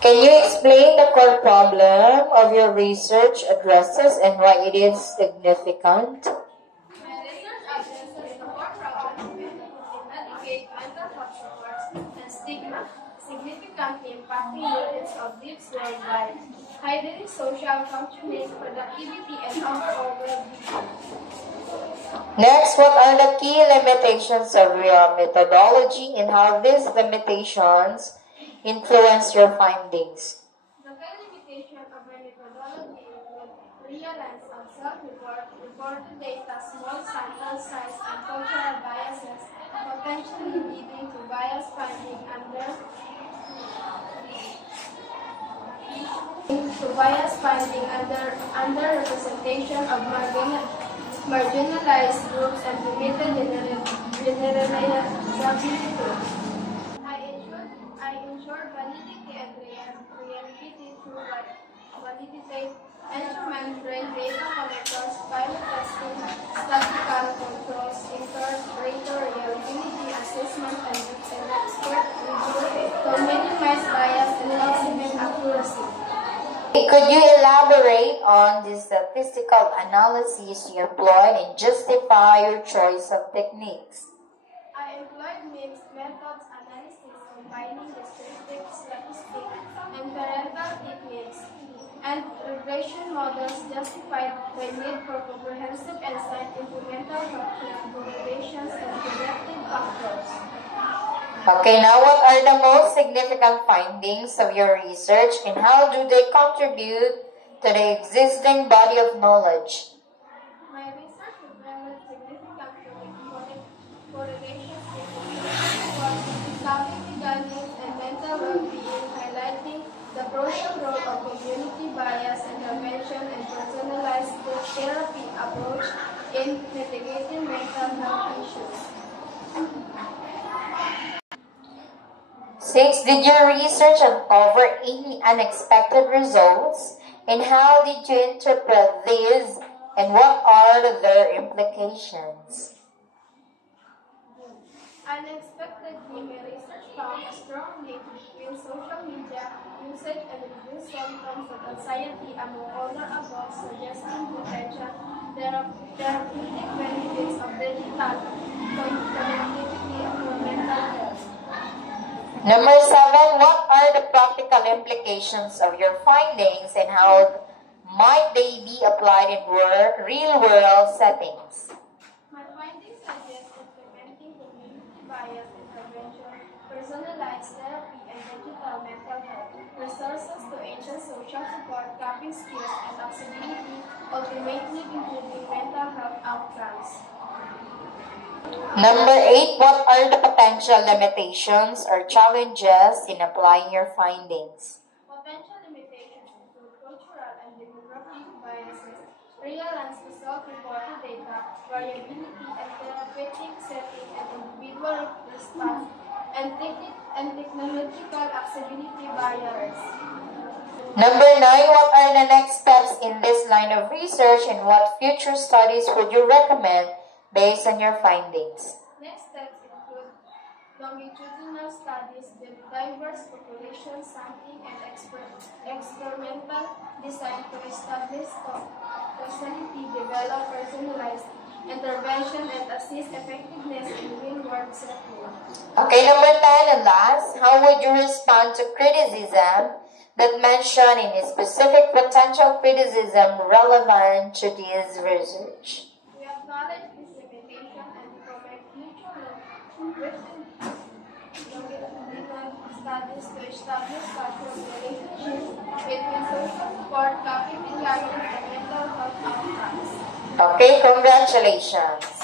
Can you explain the core problem of your research addresses and why it is significant? My research addresses the core problem in inadequate mental health supports and stigma, significantly impacting millions of lives worldwide, hindering social functioning, productivity, and overall well-being. Next, what are the key limitations of your methodology and how these limitations influence your findings? The key limitation of my methodology include reliance on self-report, reported data, small sample size, and cultural biases, potentially leading to bias finding underrepresentation of marginalized groups and limited generalizability. I ensure validity and reliability through validated instrument trained data collectors, pilot testing, statistical controls, interpreter reliability assessment, and expert review to minimize bias and maximum accuracy. Could you elaborate on the statistical analysis you employed and justify your choice of techniques? I employed mixed methods analysis combining descriptive statistics, empirical techniques, and regression models justified the need for comprehensive insight into mental health correlations and predictive factors. Okay, now what are the most significant findings of your research and how do they contribute to the existing body of knowledge? My research revealed significant correlations between cognitive gains and mental well-being, highlighting the crucial role of community bias intervention and personalized therapy approach in mitigating mental health issues. 6. Did your research uncover any unexpected results? And how did you interpret these? And what are their implications? Unexpectedly, my research found a strong link between social media usage and reduced symptoms of anxiety among older adults, suggesting potential therapeutic benefits of digital connectivity for mental health. Number 7, what are the practical implications of your findings and how might they be applied in real-world settings? My findings suggest implementing community bias intervention, personalized therapy, and digital mental health resources to enhance social support, coping skills, and accessibility, ultimately improving mental health outcomes. Number 8, what are the potential limitations or challenges in applying your findings? Potential limitations include cultural and demographic biases, reliance to self-reported data, variability in therapeutic setting and individual response, and technological accessibility barriers. Number 9, what are the next steps in this line of research and what future studies would you recommend based on your findings? Next steps include longitudinal studies with diverse population sampling and experimental design to establish causality, develop personalized intervention, and assess effectiveness in real-world settings. Okay, number 10 and last, how would you respond to criticism that mention in a specific potential criticism relevant to this research? We acknowledge this limitation and provide future longitudinal studies to establish causal relationships between social support, cognitive gains, and mental health outcomes. Okay, congratulations.